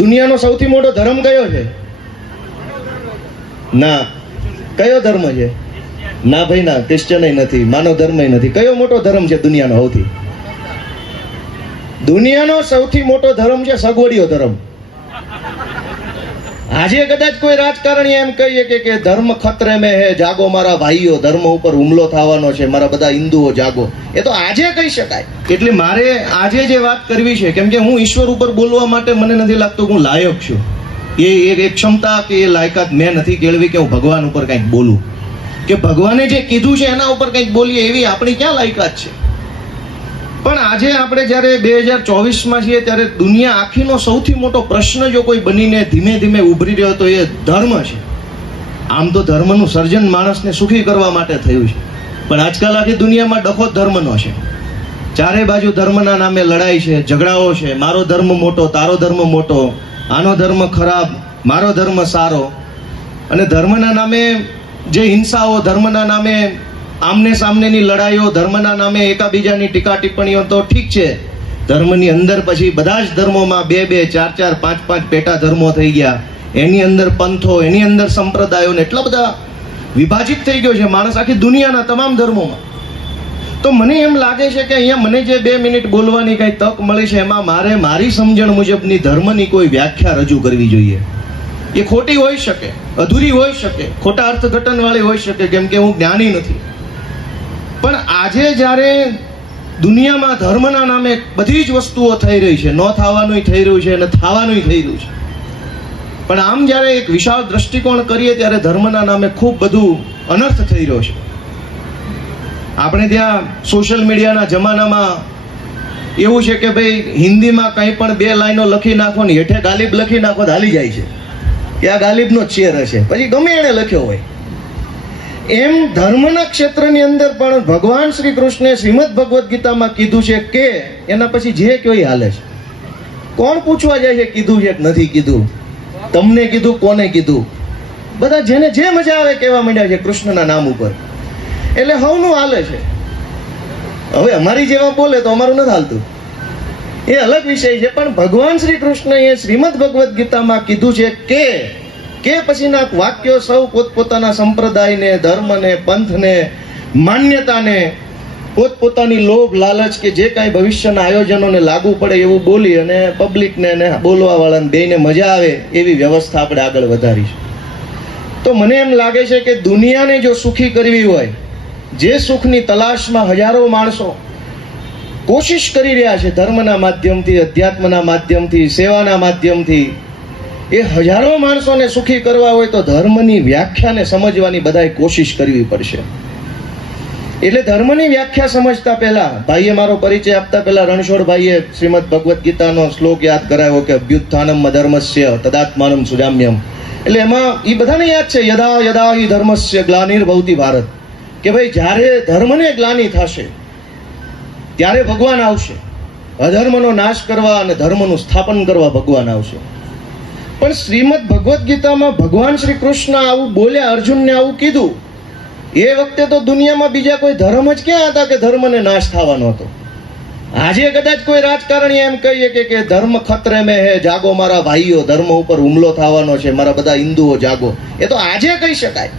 દુનિયાનો સૌથી મોટો ધર્મ કયો છે? ના. કયો ધર્મ છે? ના ભાઈ, ના. ક્રિશ્ચન નથી. માનવ ધર્મ નથી. કયો મોટો ધર્મ છે દુનિયાનો સૌથી? દુનિયાનો સૌથી મોટો ધર્મ છે સગવડિયો ધર્મ. આજે કદાચ કોઈ રાજકારણી એમ કહીએ કે કે ધર્મ ખતરે મેં હે, જાગો મારા ભાઈઓ, ધર્મ ઉપર હુમલો થવાનો છે, મારા બધા હિન્દુઓ જાગો. એ તો આજે કહી શકાય. એટલે મારે આજે જે વાત કરવી છે, કેમ કે હું ઈશ્વર ઉપર બોલવા માટે મને નથી લાગતું હું લાયક છું. એ એક ક્ષમતા કે એ લાયકાત મેં નથી કેળવી કે હું ભગવાન ઉપર કંઈક બોલું. કે ભગવાને જે કીધું છે, એના ઉપર કંઈક બોલીએ, એવી આપણી ક્યાં લાયકાત છે? પણ આજે આપણે જ્યારે બે હજાર ચોવીસમાં છીએ ત્યારે દુનિયા આખીનો સૌથી મોટો પ્રશ્ન જો કોઈ બનીને ધીમે ધીમે ઉભરી રહ્યો તો એ ધર્મ છે. આમ તો ધર્મનું સર્જન માણસને સુખી કરવા માટે થયું છે. પણ આજકાલ આખી દુનિયામાં ડખો ધર્મનો છે. ચારે બાજુ ધર્મના નામે લડાઈ છે, ઝઘડાઓ છે. મારો ધર્મ મોટો, તારો ધર્મ મોટો. આનો ધર્મ ખરાબ, મારો ધર્મ સારો. અને ધર્મના નામે જે હિંસાઓ, ધર્મના નામે આમને સામનેની લડાઈઓ, ધર્મના નામે એકાબીજાની ટીકા ટિપ્પણીઓ તો ઠીક છે. ધર્મની અંદર પછી બધા જ ધર્મોમાં બે બે, ચાર ચાર, પાંચ પાંચ પેટા ધર્મો થઈ ગયા. એની અંદર પંથો, એની અંદર સંપ્રદાયો ને એટલા બધા વિભાજિત થઈ ગયો છે માણસ આખી દુનિયાના તમામ ધર્મોમાં. તો મને એમ લાગે છે કે અહીંયા મને જે બે મિનિટ બોલવાની કઈ તક મળી છે એમાં મારે મારી સમજણ મુજબની ધર્મની કોઈ વ્યાખ્યા રજૂ કરવી જોઈએ. એ ખોટી હોઈ શકે, અધૂરી હોઈ શકે, ખોટા અર્થઘટન વાળી હોઈ શકે, કેમ કે હું જ્ઞાની નથી. પણ આજે જ્યારે દુનિયામાં ધર્મના નામે બધી જ વસ્તુઓ થઈ રહી છે, ન થવાનું થઈ રહ્યું છે અને થવાનું થઈ રહ્યું છે. પણ આમ જ્યારે એક વિશાળ દ્રષ્ટિકોણ કરીએ ત્યારે ધર્મના નામે ખૂબ બધું અનર્થ થઈ રહ્યો છે. આપણે ત્યાં સોશિયલ મીડિયાના જમાનામાં એવું છે કે ભાઈ, હિન્દીમાં કંઈ પણ બે લાઈનો લખી નાખો ને હેઠે ગાલિબ લખી નાખો તો હાલી જાય છે. કે આ ગાલિબનો શેર હશે પછી ગમે એણે લખ્યો હોય. એમ ધર્મના ક્ષેત્રની અંદર પણ ભગવાન શ્રી કૃષ્ણે શ્રીમદ ભગવદ્ ગીતામાં કીધું છે કે, એના પછી જે કોઈ હાલે છે? કોણ પૂછવા જાય છે, કીધું છે નથી કીધું? તમને કીધું, કોને કીધું? બધા જેને જે મજા આવે કહેવા માંડ્યા છે કૃષ્ણના નામ ઉપર. એટલે હવનું હાલે છે. હવે અમારી જેવા બોલે તો અમારું નથી હાલતું. એ અલગ વિષય છે, પણ ભગવાન શ્રી કૃષ્ણએ શ્રીમદ ભગવદ્ ગીતામાં કીધું છે કે કે પછીના વાક્યો સૌ પોતપોતાના સંપ્રદાયને, ધર્મને, પંથને, માન્યતાને, પોતપોતાની લોભ, લાલચ કે જે કાંઈ ભવિષ્યના આયોજનોને લાગુ પડે એવું બોલી અને પબ્લિકને ને બોલવા વાળાને બેને મજા આવે એવી વ્યવસ્થા આપણે આગળ વધારીશું. તો મને એમ લાગે છે કે દુનિયાને જો સુખી કરવી હોય, જે સુખની તલાશમાં હજારો માણસો કોશિશ કરી રહ્યા છે ધર્મના માધ્યમથી, અધ્યાત્મના માધ્યમથી, સેવાના માધ્યમથી એ હજારો માણસોને સુખી કરવા હોય તો ધર્મની વ્યાખ્યાને સમજવાની બધાએ કોશિશ કરવી પડશે. એટલે ધર્મની વ્યાખ્યા સમજતા પહેલા ભાઈએ મારો પરિચય આપતા પહેલા રણછોડભાઈએ શ્રીમદ ભગવદ્ ગીતાનો શ્લોક યાદ કરાવ્યો કે અભ્યુત્થાનમ અધર્મસ્ય તદાત્માનમ સુજામ્યમ. એટલે એમાં એ બધાને યાદ છે, યદા યદા હિ ધર્મસ્ય ગ્લાનિર્ભવતી ભારત. કે ભાઈ, જ્યારે ધર્મને ગ્લાની થશે, ત્યારે ભગવાન આવશે. અધર્મનો નાશ કરવા અને ધર્મનું સ્થાપન કરવા ભગવાન આવશે. પણ શ્રીમદ ભગવદ્ ગીતામાં ભગવાન શ્રી કૃષ્ણ આવું બોલ્યા, અર્જુનને આવું કીધું. એ વખતે તો દુનિયામાં બીજા કોઈ ધર્મ જ ક્યાં હતા કે ધર્મને નાશ થવાનો હતો? આજે કદાચ કોઈ રાજકારણી એમ કહીએ કે કે ધર્મ ખતરે મેં હે, જાગો મારા ભાઈઓ, ધર્મ ઉપર હુમલો થવાનો છે, મારા બધા હિન્દુઓ જાગો. એ તો આજે કહી શકાય.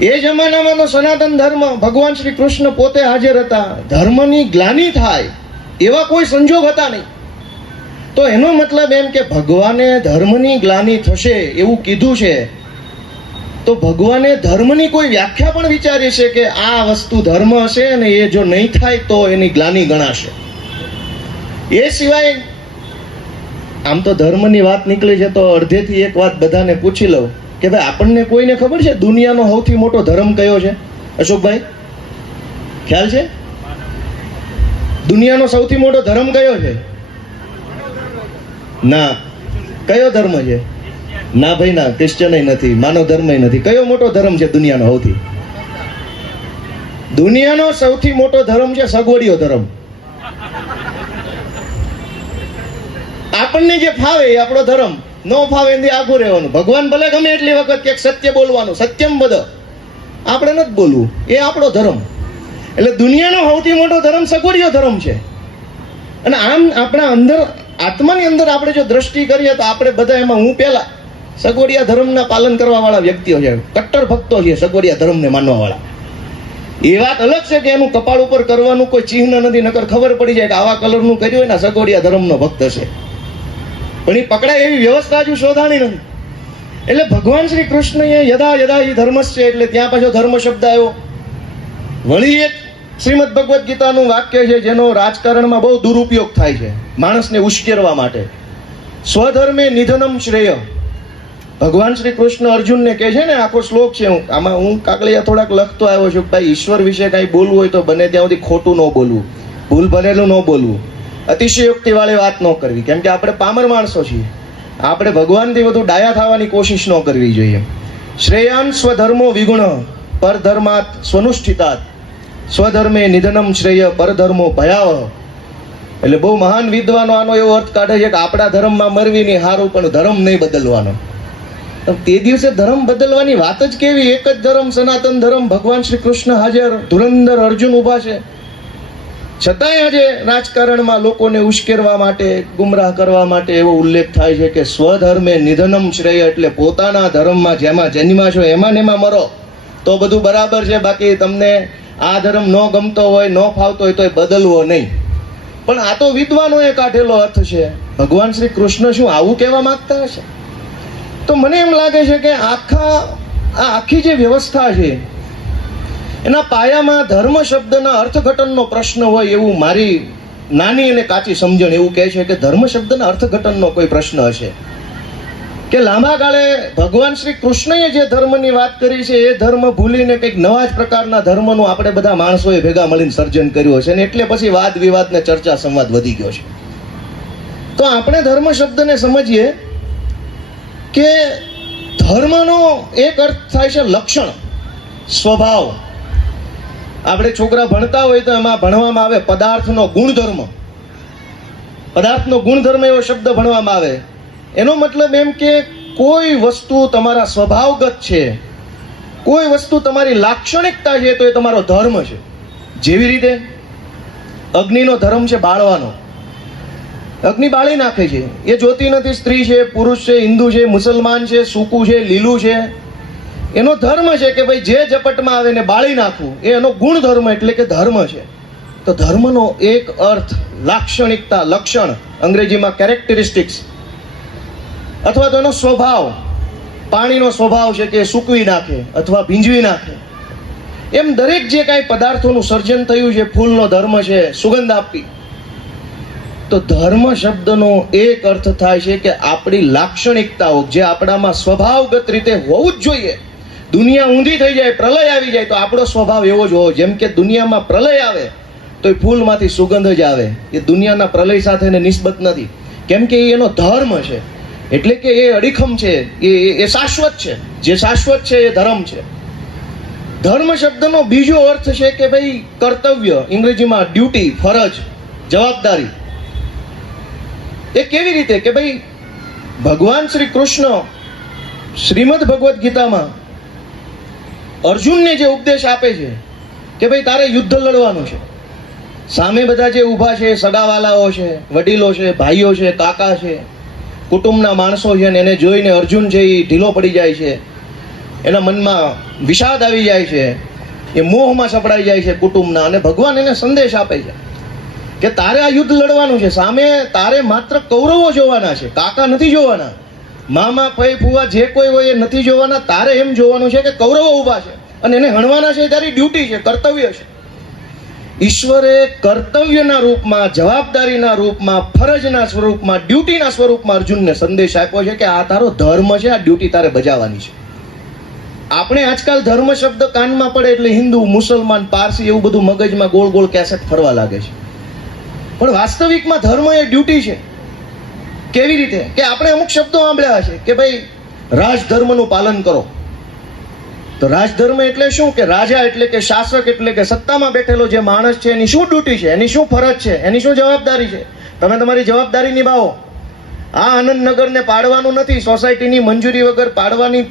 એ જમાનામાં સનાતન ધર્મ ભગવાન શ્રી કૃષ્ણ પોતે હાજર હતા. ધર્મની ગ્લાની થાય એવા કોઈ સંજોગ હતા નહીં. તો એનો મતલબ એમ કે ભગવાને ધર્મની ગ્લાની થશે એવું કીધું છે. તો ભગવાને ધર્મની કોઈ વ્યાખ્યા પણ વિચારી છે કે આ વસ્તુ ધર્મ હશે અને એ જો નહીં થાય તો એની ગ્લાની ગણાશે. એ સિવાય આમ તો ધર્મની વાત નીકળી છે તો અડધેથી એક વાત બધાને પૂછી લઉં કે ભાઈ આપણને કોઈને ખબર છે દુનિયાનો સૌથી મોટો ધર્મ કયો છે? અશોકભાઈ, ખ્યાલ છે? દુનિયાનો સૌથી મોટો ધર્મ કયો છે? ના. કયો ધર્મ છે? ના ભાઈ, ના ક્રિશ્ચન નથી માનવ ધર્મ નથી. કયો મોટો ધર્મ છે દુનિયાનો સૌથી? દુનિયાનો સૌથી મોટો ધર્મ છે સગવડિયો ધર્મ. આપણને જે ફાવે એ આપણો ધર્મ. ન ફાવે એની આઘું રહેવાનું. ભગવાન ભલે ગમે એટલી વખત કે સત્ય બોલવાનું, સત્યમ બધ. આપણે નથી બોલવું. એ આપણો ધર્મ. એટલે દુનિયાનો સૌથી મોટો ધર્મ સગવડિયો ધર્મ છે. અને આમ આપણા અંદર આત્માની અંદર આપણે જો દ્રષ્ટિ કરીએ તો આપણે બધા એમાં હું પહેલા સગવડિયા ધર્મના પાલન કરવા વાળા વ્યક્તિઓ છે. કટ્ટર ભક્તો છે સગવડિયા ધર્મને માનવા વાળા એ વાત અલગ છે કે એનું કપાળ ઉપર કરવાનું કોઈ ચિહ્ન નથી, નકર ખબર પડી જાય કે આવા કલરનું કર્યું હોય ને સગવડિયા ધર્મનો ભક્ત છે. પણ એ પકડાય એવી વ્યવસ્થા હજુ શોધાણી નથી. એટલે ભગવાન શ્રી કૃષ્ણએ યદા યદા ધર્મ છે એટલે ત્યાં પાછો ધર્મ શબ્દ આવ્યો. વળી એક શ્રીમદ ભગવદ્ ગીતાનું વાક્ય છે જેનો રાજકારણમાં બહુ દુરુપયોગ થાય છે માણસને ઉશ્કેરવા માટે. સ્વધર્મે નિધનમ શ્રેય. ભગવાન શ્રી કૃષ્ણ અર્જુનને કહે છે ને, આખો શ્લોક છે, હું આમાં હું કાકડિયા થોડાક લખતો આવ્યો છું ભાઈ ઈશ્વર વિશે કાંઈ બોલવું હોય તો બને ત્યાં સુધી ખોટું ન બોલવું. ભૂલ ભરેલું ન બોલવું. અતિશયોક્તિ વાળી વાત ન કરવી. કેમ કે આપણે પામર માણસો છીએ. આપણે ભગવાનથી વધુ ડાયા થવાની કોશિશ ન કરવી જોઈએ. શ્રેયાન સ્વધર્મો વિગુણ. પરધર્માત સ્વનુષ્ઠિતાત. સ્વધર્મે નિધનમ શ્રેય પરધર્મો ભયાવહ એટલે બહુ મહાન વિદ્વાનો આનો એવો અર્થ કાઢે છે કે આપણા ધર્મમાં મરવી નહીં હારું પણ ધર્મ નહીં બદલવાનો. તે દિવસે ધર્મ બદલવાની વાત જ કેવી? એક જ ધર્મ સનાતન ધર્મ ભગવાન શ્રી કૃષ્ણ હાજર. ધુરંધર અર્જુન ઊભા છે. છતાંય આજે રાજકારણમાં લોકોને ઉશ્કેરવા માટે, ગુમરાહ કરવા માટે એવો ઉલ્લેખ થાય છે કે સ્વધર્મે નિધનમ શ્રેય એટલે પોતાના ધર્મમાં જેમાં જન્મા છો, એમાં ને એમાં મરો. તો બધું બરાબર છે. બાકી તમને આ ધર્મ ન ગમતો હોય, ન ફાવતો હોય તો એ બદલવો નહીં. પણ આ તો વિદ્વાનોએ કાઢેલો અર્થ છે. ભગવાન શ્રી કૃષ્ણ શું આવું કહેવા માંગતા હશે? તો મને એમ લાગે છે કે આખા, આ આખી જે વ્યવસ્થા છે, એના પાયામાં ધર્મ શબ્દના અર્થઘટનનો પ્રશ્ન હોય એવું મારી નાની અને કાચી સમજણ એવું કહે છે કે ધર્મ શબ્દના અર્થઘટનનો કોઈ પ્રશ્ન હશે. કે લાંબા ગાળે ભગવાન શ્રી કૃષ્ણએ જે ધર્મની વાત કરી છે, એ ધર્મ ભૂલીને કંઈક નવા જ પ્રકારના ધર્મનું આપણે બધા માણસોએ ભેગા મળીને સર્જન કર્યું હશે ને એટલે પછી વાદ વિવાદ ને ચર્ચા સંવાદ વધી ગયો છે. તો આપણે ધર્મ શબ્દને સમજીએ કે ધર્મનો એક અર્થ થાય છે લક્ષણ, સ્વભાવ. આપણે છોકરા ભણતા હોય તો એમાં ભણવામાં આવે પદાર્થનો ગુણધર્મ. પદાર્થનો ગુણધર્મ એવો શબ્દ ભણવામાં આવે એનો મતલબ એમ કે કોઈ વસ્તુ તમારા સ્વભાવગત છે, કોઈ વસ્તુ તમારી લાક્ષણિકતા છે, તો એ તમારો ધર્મ છે. જેવી રીતે અગ્નિનો ધર્મ છે બાળવાનો. અગ્નિ બાળી નાખે છે. એ જોતી નથી સ્ત્રી છે, પુરુષ છે, હિન્દુ છે, મુસલમાન છે, સૂકું છે, લીલું છે. એનો ધર્મ છે કે ભાઈ જે ઝપટમાં આવે ને બાળી નાખવું. એ એનો ગુણધર્મ એટલે કે ધર્મ છે. તો ધર્મનો એક અર્થ લાક્ષણિકતા, લક્ષણ. અંગ્રેજીમાં કેરેક્ટરિસ્ટિક્સ અથવા તો એનો સ્વભાવ, પાણીનો સ્વભાવ છે કે સૂકવી નાખે અથવા ભીંજવી નાખે. એમ દરેક જે કાંઈ પદાર્થોનું સર્જન થયું છે, ફૂલનો ધર્મ છે, સુગંધ આપવી. તો ધર્મ શબ્દનો એક અર્થ થાય છે કે આપણી લાક્ષણિકતાઓ, જે આપણામાં સ્વભાવગત રીતે હોવું જ જોઈએ. દુનિયા ઊંધી થઈ જાય, પ્રલય આવી જાય, તો આપણો સ્વભાવ એવો જ હોવો. જેમ કે દુનિયામાં પ્રલય આવે તો એ ફૂલમાંથી સુગંધ જ આવે. એ દુનિયાના પ્રલય સાથે એને નિસ્બત નથી. કેમ કે એનો ધર્મ છે. એટલે કે એ અડીખમ છે, એ, એ- શાશ્વત છે. જે શાશ્વત છે, એ ધર્મ છે. ધર્મ શબ્દનો બીજો અર્થ છે કે ભાઈ કર્તવ્ય, ઇંગ્રેજીમાં ડ્યુટી, ફરજ, જવાબદારી. એ કેવી રીતે? કે ભાઈ ભગવાન શ્રી કૃષ્ણ શ્રીમદ ભગવદ્ ગીતામાં અર્જુનને જે ઉપદેશ આપે છે કે ભાઈ તારે યુદ્ધ લડવાનું છે. સામે બધા જે ઊભા છે, સગાવાલાઓ છે, વડીલો છે, ભાઈઓ છે, કાકા છે કુટુંબના માણસો છે ને એને જોઈને અર્જુન છે એ ઢીલો પડી જાય છે. એના મનમાં વિષાદ આવી જાય છે. એ મોહમાં સપડાઈ જાય છે કુટુંબના અને ભગવાન એને સંદેશ આપે છે કે તારે આ યુદ્ધ લડવાનું છે. સામે તારે માત્ર કૌરવો જોવાના છે, કાકા નથી જોવાના. મામા, ફઈ, ફુવા જે કોઈ હોય એ નથી જોવાના. તારે એમ જોવાનું છે કે કૌરવો ઊભા છે અને એને હણવાના છે તારી ડ્યુટી છે, કર્તવ્ય છે. ઈશ્વરે કર્તવ્યના રૂપમાં, જવાબદારીના રૂપમાં, ફરજના સ્વરૂપમાં, ડ્યુટીના સ્વરૂપમાં અર્જુનને સંદેશ આપ્યો છે કે આ તારો ધર્મ છે, આ ડ્યુટી તારે બજાવવાની છે. આપણે આજકાલ ધર્મ શબ્દ કાનમાં પડે એટલે હિન્દુ, મુસલમાન, પારસી એવું બધું મગજમાં ગોળ ગોળ કેસેટ ફરવા લાગે છે. પણ વાસ્તવિકમાં ધર્મ એ ડ્યુટી છે. કેવી રીતે? કે આપણે અમુક શબ્દો સાંભળ્યા છે કે ભાઈ, રાજધર્મનું પાલન કરો. તો રાજધર્મ એટલે શું કે રાજા એટલે કે શાસક એટલે કે સત્તામાં બેઠેલો જે માણસ છે, એની શું ડ્યુટી છે, એની શું ફરજ છે, એની શું જવાબદારી છે? તમે તમારી જવાબદારી નિભાવો. આ આનંદનગરને પાડવાનું નથી, સોસાયટીની મંજૂરી વગર પાડવાની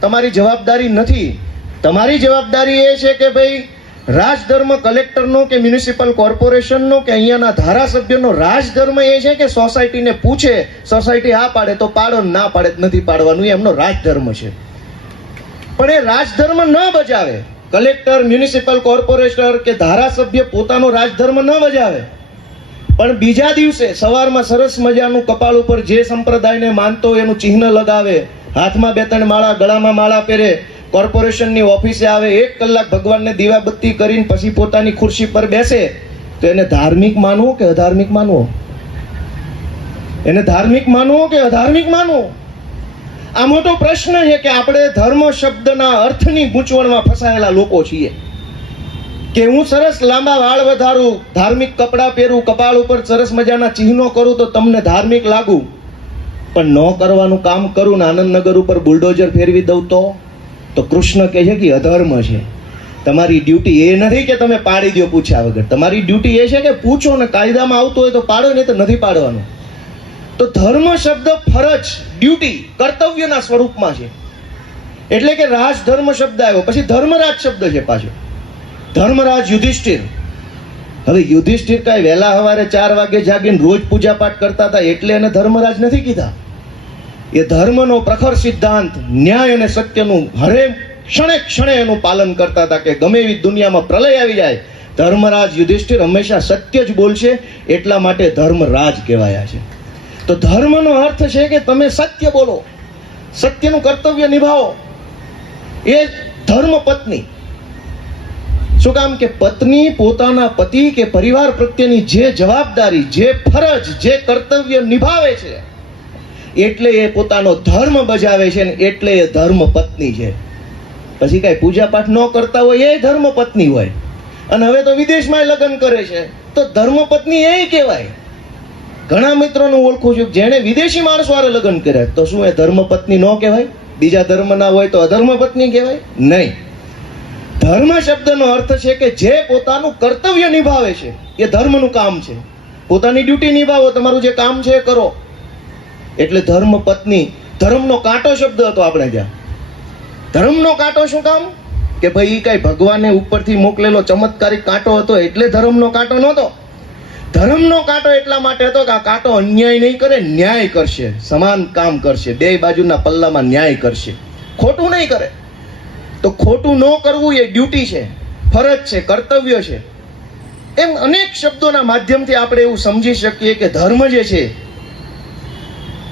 તમારી જવાબદારી નથી. તમારી જવાબદારી એ છે કે ભાઈ, રાજધર્મ કલેક્ટરનો કે મ્યુનિસિપલ કોર્પોરેશનનો કે અહીંયાના ધારાસભ્યનો રાજધર્મ એ છે કે સોસાયટીને પૂછે, સોસાયટી હા પાડે તો પાડો ના પાડે નથી પાડવાનું એમનો રાજધર્મ છે. પણ એ રાજધર્મ ન બજાવે. કલેક્ટર, મ્યુનિસિપલ કોર્પોરેટર કે ધારાસભ્ય પોતાનો રાજધર્મ ન બજાવે. પણ બીજા દિવસે સવારમાં સરસ મજાનું કપાળ ઉપર જે સંપ્રદાયને માનતો એનું ચિહ્ન લગાવે, હાથમાં બે ત્રણ માળા, ગળામાં માળા પહેરે, કોર્પોરેશનની ઓફિસે આવે, એક કલાક ભગવાનને દીવાબત્તી કરીને પછી પોતાની ખુરશી પર બેસે, તો એને ધાર્મિક માનવો કે અધાર્મિક માનવો? એને ધાર્મિક માનવો કે અધાર્મિક માનવો? આ મોટો પ્રશ્ન છે કે આપણે ધર્મ શબ્દના અર્થની ગૂંચવણમાં ફસાયેલા લોકો છીએ. કે હું સરસ લાંબા વાળ વધારું, ધાર્મિક કપડાં પહેરું, કપાળ ઉપર સરસ મજાના ચિહ્નો કરું તો તમને ધાર્મિક લાગુ. પણ ન કરવાનું કામ કરું ને આનંદનગર ઉપર બુલડોઝર ફેરવી દઉં તો? તો કૃષ્ણ કહે છે કે અધર્મ છે. તમારી ડ્યુટી એ નથી કે તમે પાડી દો પૂછ્યા વગર. તમારી ડ્યુટી એ છે કે પૂછો ને કાયદામાં આવતું હોય તો પાડો, નહીં તો નથી પાડવાનું. તો ધર્મ શબ્દ ફરજ ડ્યુટી કર્તવ્યના સ્વરૂપમાં છે. એટલે કે રાજ ધર્મ શબ્દ આવ્યો, પછી ધર્મરાજ શબ્દ છે પાછો. ધર્મરાજ યુધિષ્ઠિર. હવે યુધિષ્ઠિર કાંઈ વહેલા સવારે ચાર વાગે જાગીને રોજ પૂજા પાઠ કરતા હતા, એટલે એને ધર્મરાજ નથી કીધા. એ ધર્મનો પ્રખર સિદ્ધાંત, ન્યાય અને સત્યનું હરે ક્ષણે ક્ષણે એનું પાલન કરતા હતા કે ગમે એવી દુનિયામાં પ્રલય આવી જાય, ધર્મરાજ યુધિષ્ઠિર હંમેશા સત્ય જ બોલશે, એટલા માટે ધર્મરાજ કહેવાયા છે. તો ધર્મનો અર્થ છે કે તમે સત્ય બોલો. સત્યનું કર્તવ્ય નિભાવો. એ ધર્મ પત્ની શું કામ કે પત્ની પોતાના પતિ કે પરિવાર પ્રત્યેની જે જવાબદારી, જે ફરજ, જે કર્તવ્ય નિભાવે છે, એટલે એ પોતાનો ધર્મ બજાવે છે ને એટલે એ ધર્મ પત્ની છે. પછી કાંઈ પૂજા પાઠ ન કરતા હોય એ ધર્મ પત્ની હોય. અને હવે તો વિદેશમાં લગ્ન કરે છે. તો ધર્મ પત્ની એ કહેવાય. ઘણા મિત્રોને ઓળખું છું જેણે વિદેશી માણસ વારે લગ્ન કર્યા. તો શું એ ધર્મ પત્ની ન કહેવાય? બીજા ધર્મના હોય તો અધર્મ પત્ની કહેવાય? નહીં. ધર્મ શબ્દનો અર્થ છે કે જે પોતાનું કર્તવ્ય નિભાવે છે, એ ધર્મનું કામ છે. પોતાની ડ્યુટી નિભાવો, તમારું જે કામ છે એ કરો. એટલે ધર્મ પત્ની ધર્મનો કાંટો શબ્દ હતો આપણે ત્યાં. ધર્મનો કાંટો શું કામ? કે ભાઈ એ કાંઈ ભગવાને ઉપરથી મોકલેલો ચમત્કારિક કાંટો હતો, એટલે ધર્મનો કાંટો નહોતો. ધર્મનો કાંટો એટલા માટે હતો કે આ કાંટો અન્યાય નહીં કરે, ન્યાય કરશે. સમાન કામ કરશે. બે બાજુના પલ્લામાં ન્યાય કરશે. ખોટું નહીં કરે. તો ખોટું ન કરવું એ ડ્યુટી છે, ફરજ છે, કર્તવ્ય છે. એમ અનેક શબ્દોના માધ્યમથી આપણે એવું સમજી શકીએ કે ધર્મ જે છે,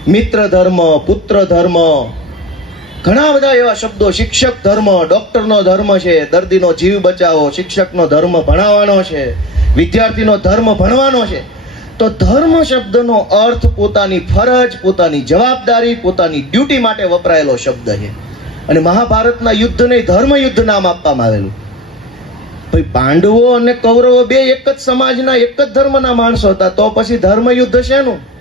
મિત્ર ધર્મ, પુત્ર ધર્મ ઘણા બધા એવા શબ્દો શિક્ષક ધર્મ, ડોક્ટરનો ધર્મ છે, દર્દીનો જીવ બચાવો, શિક્ષકનો ધર્મ ભણાવવાનો છે, વિદ્યાર્થીનો ધર્મ ભણવાનો છે. તો ધર્મ શબ્દનો અર્થ પોતાની ફરજ, પોતાની જવાબદારી, પોતાની ડ્યુટી માટે વપરાયેલો શબ્દ છે. અને મહાભારતના યુદ્ધને ધર્મ યુદ્ધ નામ આપવામાં આવેલું. ભાઈ, પાંડવો અને કૌરવો બે એક જ સમાજના, એક જ ધર્મના માણસો હતા, તો પછી ધર્મ યુદ્ધ શેનું?